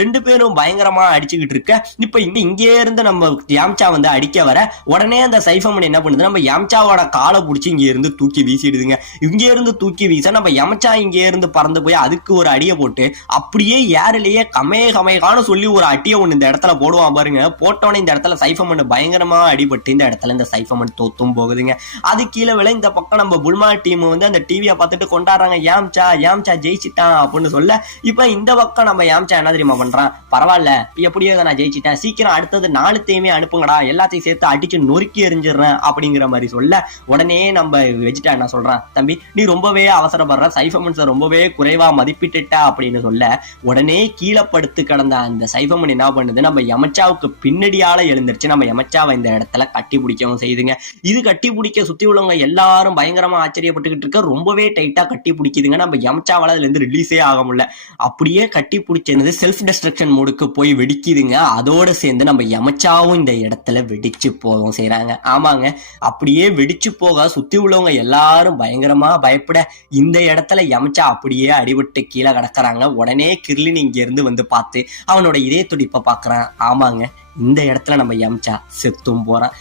2 பேரும் பயங்கரமா அடிச்சுக்கிட்டு இருக்க. இப்ப இங்கே இருந்து நம்ம யாம்சா வந்து அடிக்க வர உடனே அந்த சைஃபமன் என்ன பண்ணுது, நம்ம யாம்சாவோட காலை பிடிச்சி இங்க இருந்து தூக்கி வீசிடுதுங்க. இங்க இருந்து தூக்கி வீச நம்ம யமச்சா இங்க இருந்து பறந்து போய் அதுக்கு ஒரு அடியை போட்டு அப்படியே ஏரிலேயே கமைகான்னு சொல்லி ஒரு அட்டியை ஒண்ணு இந்த இடத்துல போடுவான் பாருங்க. போட்டோன்னே இந்த இடத்துல சைஃபமன் பயங்கரமா அடிபட்டு இந்த இடத்துல இந்த சைஃபமன் தோத்தும் போகுதுங்க. அது கீழே விட இந்த பக்கம் நம்ம புல்மா டீம் வந்து அந்த டிவியை பார்த்துட்டு கொண்டாடுறாங்க, யாம்சா ஜெயிச்சிட்டான் அப்படின்னு சொல்ல. இப்ப இந்த பக்கம் நம்ம யாம்சா என்ன தெரியுமா பண்றான், பரவாயில்ல எப்படியோ நான் ஜெயிச்சிட்டேன், சீக்கிரம் அடுத்தது 4 டீமே அனுப்புங்கடா, எல்லாத்தையும் சேர்த்து அடிச்சு நொறுக்கி எரிஞ்சிடுறேன் அப்படிங்கிற மாதிரி சொல்ல. உடனே நம்ம வெஜிடா என்ன சொல்றான், தம்பி நீ ரொம்பவே அவசரப்படுற, சைஃபமன்ஸை ரொம்பவே குறைவா மதிப்பிட்டுட்ட அப்படின்னு சொல்ல. உடனே கீழே படுத்து கிடந்த அந்த சைஃபமன் என்ன பண்ணுது, நம்ம யமச்சாவுக்கு பின்னடியால எழுந்திருச்சு நம்ம யமச்சாவை இந்த இடத்துல கட்டி பிடிக்கவும் செய்யுதுங்க. இது கட்டி பிடிக்க சுத்தி உள்ளவங்க எல்லாரும் பயங்கரமா ஆச்சரியப்பட்டுக்கிட்டு இருக்க, ரொம்பவே டைட்டா கட்டி பிடிக்குதுங்க. நம்ம யமச்சாவால அதுல இருந்து ரிலீஸே ஆக முடியல. அப்படியே கட்டி பிடிச்சது செல்ஃப் டெஸ்ட்ரக்ஷன் மோடுக்கு போய் வெடிக்குதுங்க. அதோட சேர்ந்து நம்ம யமச்சாவும் இந்த இடத்துல வெடிச்சு போகவும் செய்யறாங்க. ஆமாங்க, அப்படியே வெடிச்சு போக சுத்தி உள்ளவங்க எல்லாரும் பயங்கரமா பயப்பட இந்த இடத்துல யமச்சா அப்படியே அடிபட்டு கீழே கிடக்குறாங்க. உடனே கிர்லின் இங்க இருந்து வந்து பார்த்து அவனோட இதய துடிப்பை பாக்குறான். ஆமாங்க, இந்த இடத்துல நம்ம யமச்சா செத்தும் போறான்.